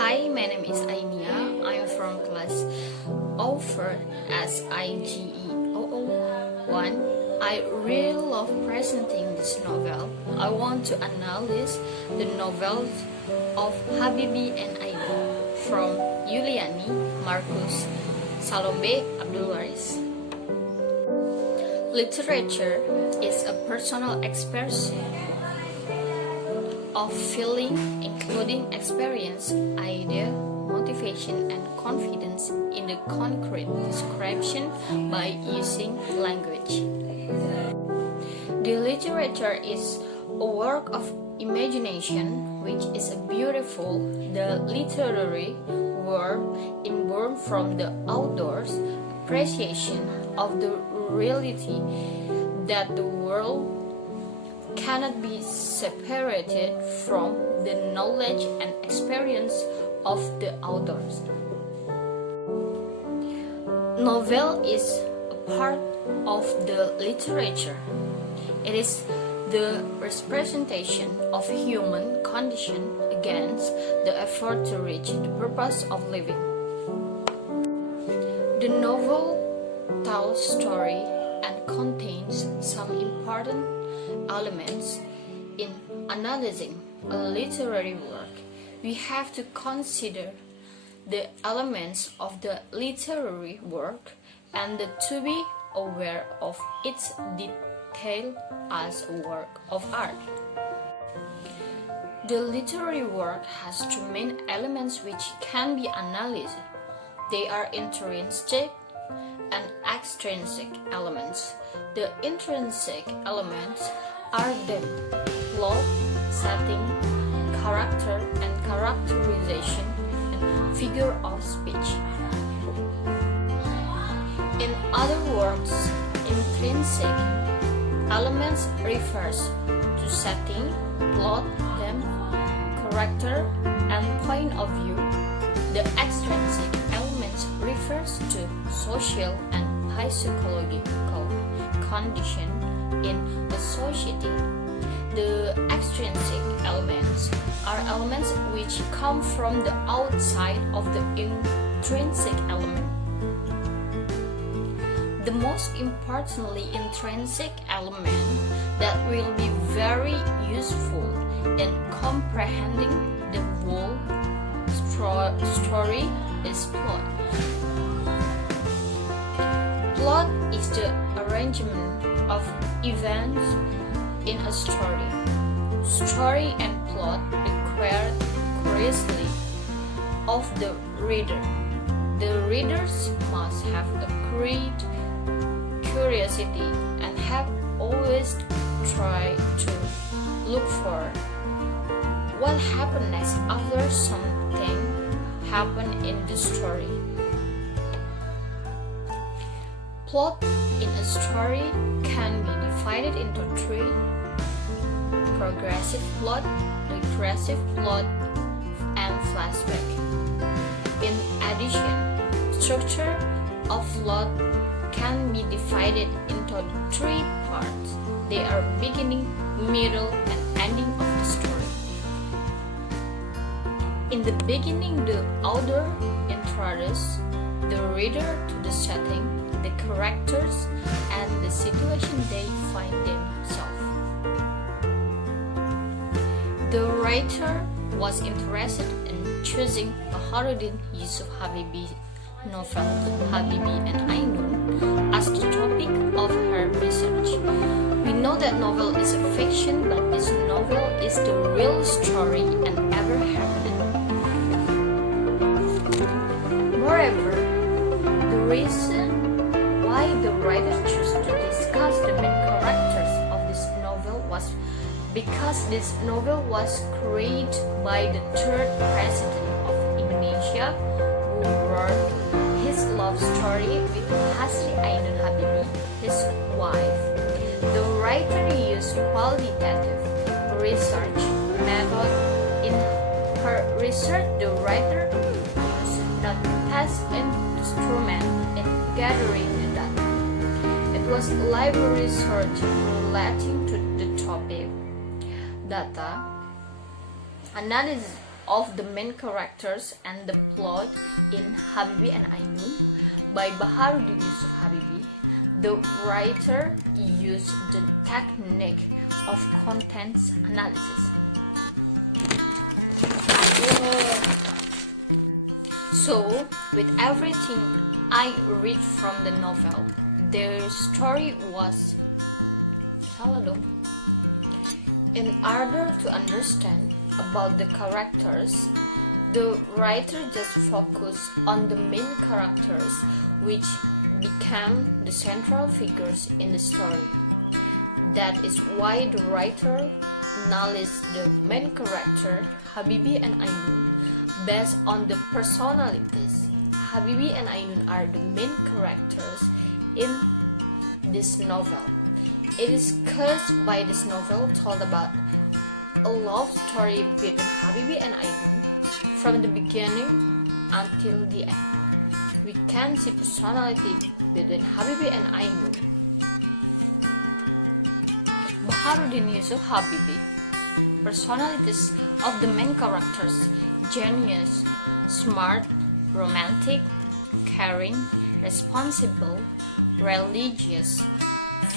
Hi, my name is Ainiyyah. I'm from class 04 SIGE001. I really love presenting this novel. I want to analyze the novels of Habibie and Ainun from Yuliani, Marcus, Salome, Abdulwaris. Literature is a personal expression of feeling, including experience, idea, motivation, and confidence in the concrete description by using language. The literature is a work of imagination which is beautiful. The literary world inborn from the outdoors appreciation of the reality that the world cannot be separated from the knowledge and experience of the authors. Novel is a part of the literature. It is the representation of human condition against the effort to reach the purpose of living. The novel tells story and contains some important elements. In analyzing a literary work, we have to consider the elements of the literary work and to be aware of its detail as a work of art. The literary work has two main elements which can be analyzed. They are intrinsic and extrinsic elements. The intrinsic elements are the plot, setting, character and characterization, and figure of speech. In other words, intrinsic elements refers to setting, plot, theme, character, and point of view. The extrinsic elements refers to social and psychological condition in a society. The extrinsic elements are elements which come from the outside of the intrinsic element. The most importantly intrinsic element that will be very useful in comprehending the whole story is plot. Plot is the arrangement of events in a story. Story and plot require curiosity of the reader. The readers must have a great curiosity and have always tried to look for what happened next after something happened in the story. Plot in a story can be divided into three: progressive plot, regressive plot, and flashback. In addition, structure of plot can be divided into three parts. They are beginning, middle, and ending of the story. In the beginning, the author introduces the reader to the setting, the characters, and the situation they find themselves. The writer was interested in choosing Baharuddin Yusuf Habibie novel Habibie and Ainun as the topic of her research. We know that novel is a fiction, but this novel is the real story and ever happened. Moreover, the reason why the writer chose to discuss the main characters of this novel was because this novel was created by the third president of Indonesia, who wrote his love story with Hasri Ainun Habibie, his wife. The writer used qualitative research method. In her research, the writer used not test instrument in gathering the data. It was library research relating to the topic. Data analysis of the main characters and the plot in Habibie and Ainun by Baharuddin Yusuf Habibie, the writer used the technique of contents analysis. So, with everything I read from the novel, their story was salah dong. In order to understand about the characters, the writer just focused on the main characters, which became the central figures in the story. That is why the writer analyzed the main character, Habibie and Ainun, based on the personalities. Habibie and Ainun are the main characters in this novel. It is caused by this novel told about a love story between Habibie and Ainun from the beginning until the end. We can see personality between Habibie and Ainun. Baharuddin Yusuf Habibie. Personalities of the main characters: genius, smart, romantic, caring, responsible, religious,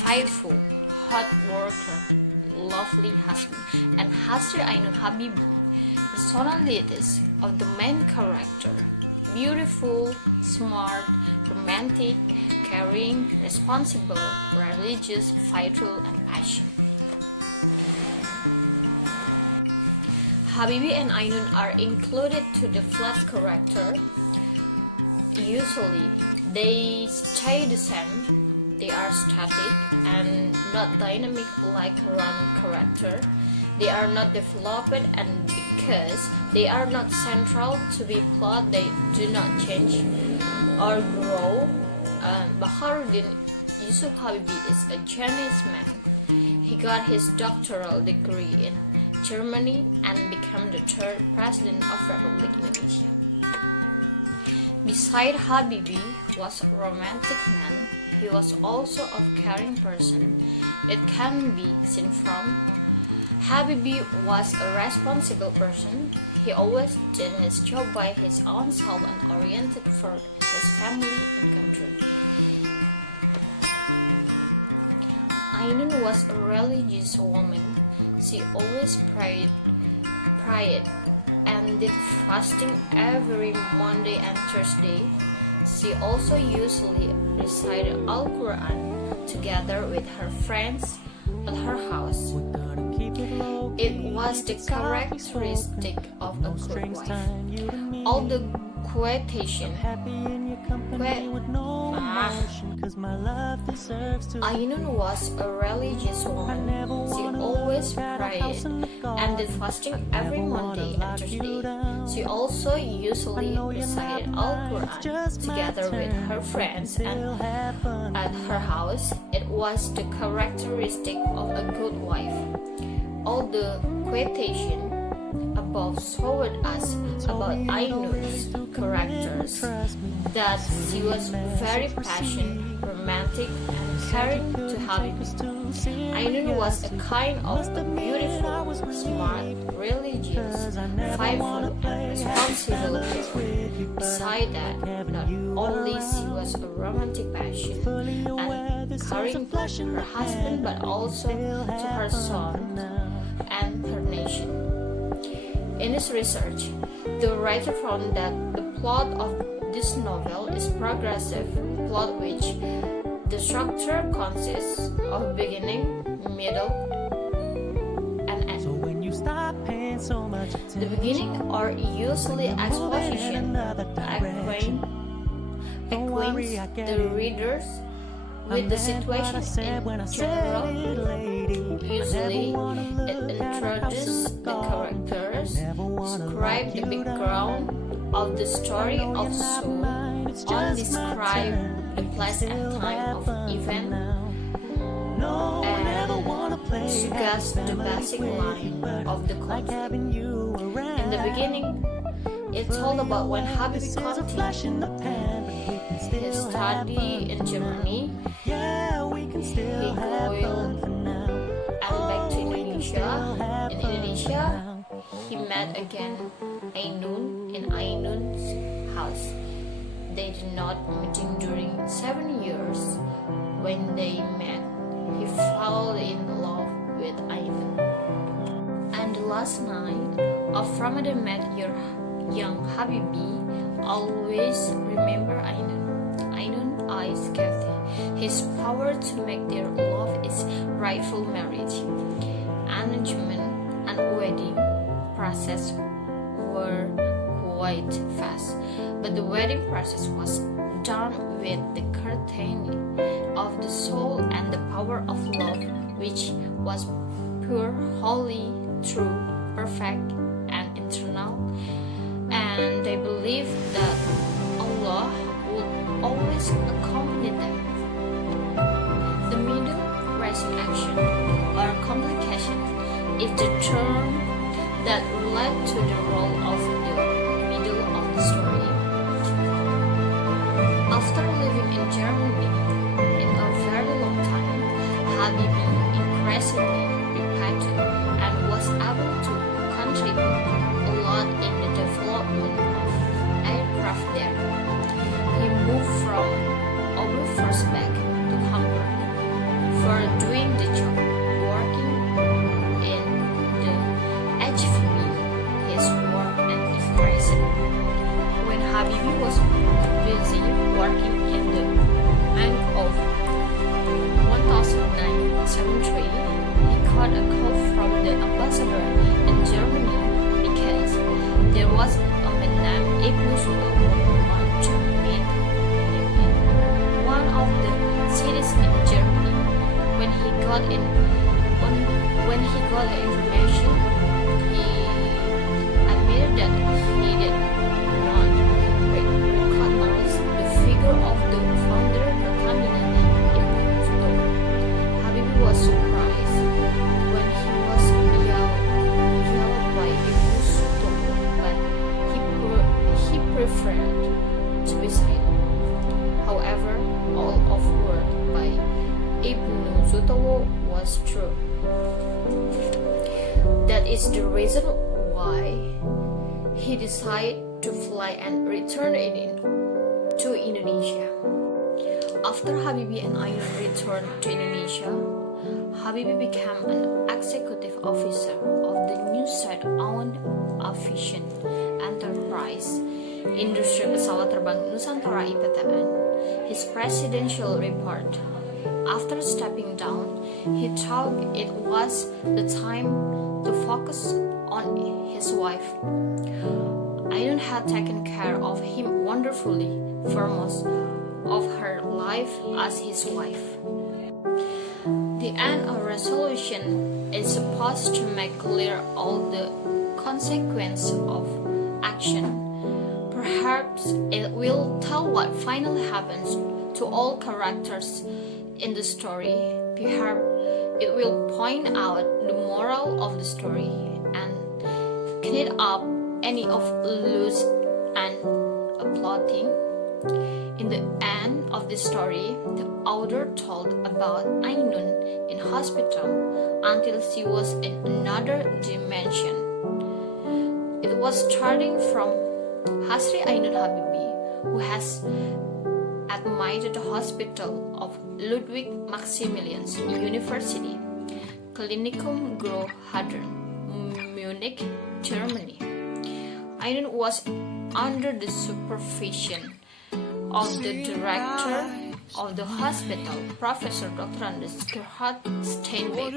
faithful, hard worker, lovely husband. And Hasri Ainun Habibie. Personalities of the main character: beautiful, smart, romantic, caring, responsible, religious, faithful, and passionate. Habibie and Ainun are included to the flat character. Usually, they stay the same. They are static and not dynamic like a running character. They are not developed, and because they are not central to be plot, they do not change or grow. Baharuddin Yusuf Habibie is a genius man. He got his doctoral degree in Germany and became the third president of Republic Indonesia. Beside Habibie was a romantic man, he was also a caring person. It can be seen from Habibie was a responsible person. He always did his job by his own self and oriented for his family and country. Ainun was a religious woman. She always prayed and did fasting every Monday and Thursday. She also usually recited Al-Quran together with her friends at her house. It was the characteristic of a good wife. All the quotation. Ainun was a religious woman. She always prayed and did fasting every Monday and Thursday. She also usually recited Al-Quran together with her friends and at her house. It was the characteristic of a good wife. All the quotation above showed us about Ainun's characters, that she was very passionate, romantic, and caring to Habibie. Ainun was a kind of beautiful, smart, religious, faithful, and responsible girl. Besides that, not only she was a romantic passion and caring to her husband, but also to her son and her nation. In his research, the writer found that the plot of this novel is progressive plot, which the structure consists of beginning, middle, and end. The beginning are usually exposition acquaints the readers with the situation in general. Usually, it introduces the characters, describe the background of the story, also describe the place and time of event, and discuss the basic line of the conflict. In the beginning, it told about when Habibie continued his study in Germany. He going and back to Indonesia. In Indonesia, he met again Ainun in Ainun's house. They did not meeting during 7 years. When they met, he fell in love with Ainun. And the last night of Ramadan met your young Habibie, always remember Ainun. Ainun eyes Kathy. His power to make their love its rightful marriage. Arrangement and wedding process were quite fast, but the wedding process was done with the curtaining of the soul and the power of love, which was pure, holy, true, perfect, and eternal. And they believed that Allah would always accompany them. The middle rising action or complication is the term that relates to the role of the middle of the story. After living in Germany in a very long time, Habibie increasingly repented and was able to contribute a lot in the development of aircraft there. He moved from Oberforstberg to Hamburg for doing the job, working in the Habibie, his work and impressive. When Habibie was busy working in the end of 1973, he caught a call from the ambassador in Germany because there was a man named Ibn Sultan who wanted to meet him in one of the cities in Germany. When he got the information, he admitted that he did not recognize the figure of the founder, the Ibn Sultan. Habibie was surprised when he was yelled by Ibn Sultan, but he preferred to be silent. However, all of word by Ibn Sultan was true. That is the reason why he decided to fly and return to Indonesia. After Habibie and Ainun returned to Indonesia, Habibie became an executive officer of the new state-owned aviation enterprise, Industri Pesawat Terbang Nusantara IPTN. His presidential report. After stepping down, he thought it was the time to focus on his wife. Ainun had taken care of him wonderfully for most of her life as his wife. The end of resolution is supposed to make clear all the consequences of action. Perhaps it will tell what finally happens to all characters in the story. Perhaps it will point out the moral of the story and clean up any of loose and plotting. In the end of the story, the author told about Ainun in hospital until she was in another dimension. It was starting from Hasri Ainun Habibie, who has admitted the hospital of Ludwig Maximilians University, Klinikum Großhadern, Munich, Germany. Ainun was under the supervision of the director of the hospital, Professor Dr. Gerhard Steinbeck,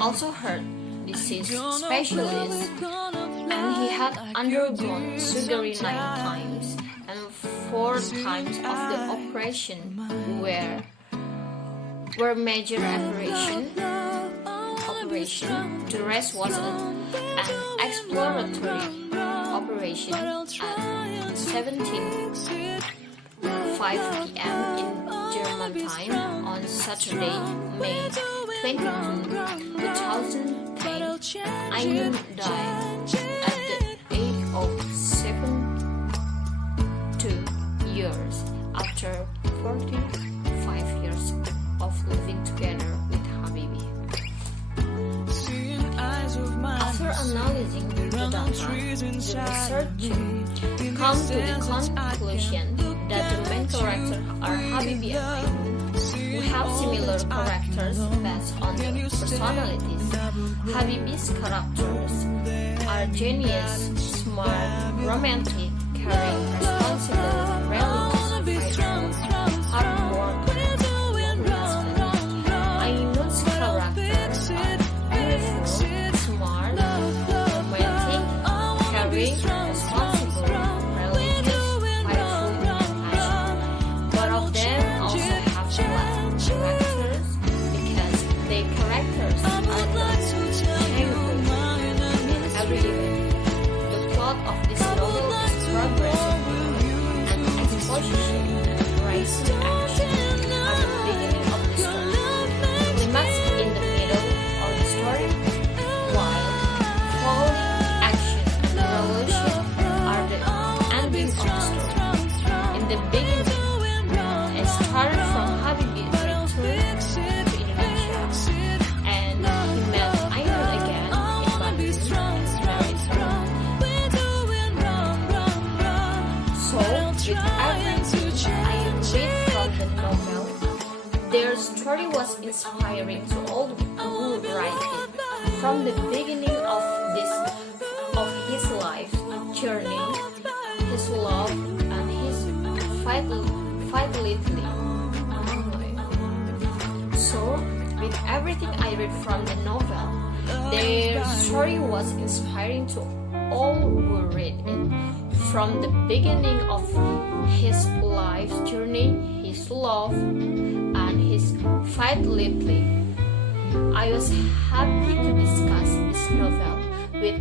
also her disease specialist, and he had undergone surgery 9 times, and 4 times of the operation were major operation. The rest was an exploratory operation at 17:05 p.m. in German time on Saturday, May 22, 2010. Ainun died at the age of 72 years after 45 years of living together with Habibie. After analyzing the the researcher come to the conclusion that the main characters are Habibie and Ainun, who have similar characters based on their personalities. Habibie's characters are genius, smart, romantic, caring, responsible, religious, faithful, hardworking, long-lasting. Ainun's characters are beautiful, smart, romantic, caring, responsible, religious, faithful, passionate. Both of them also have flawed characters because their characters are not changeable in every event. The plot of this novel is progressive and exposition, rise to action at the beginning of the story, climax in the middle of the story, while following action and resolution are the ending of the story. In the beginning, it started from Habibie return to Indonesia, and he met Ainun again in Bandung and married her. So, with everything I read from the novel, their story was inspiring to all who read it. From the beginning of his life journey, his love and his fidelity. So, with everything I read from the novel, their story was inspiring to all who read it. From the beginning of his life journey, his love, and his fidelity. I was happy to discuss this novel with